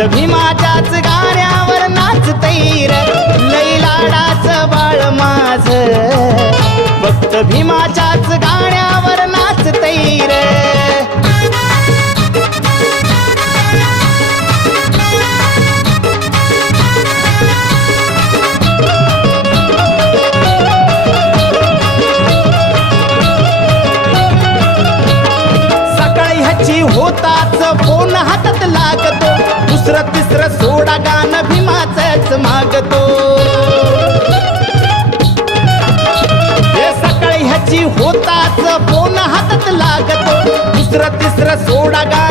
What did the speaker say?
फक्त भीमाच्याच गाण्यावर नाचतैर लई लाडाचं बाळ माझ फक्त भीमाच्याच गाण्यावर नाचतैर होताच फोन हातात लागतो दुसरं तिसरं सोडा गाणं भीमाचंच मागतो सकाळी ह्याची होताच फोन हातात लागतो दुसरं तिसरं सोडा गाणं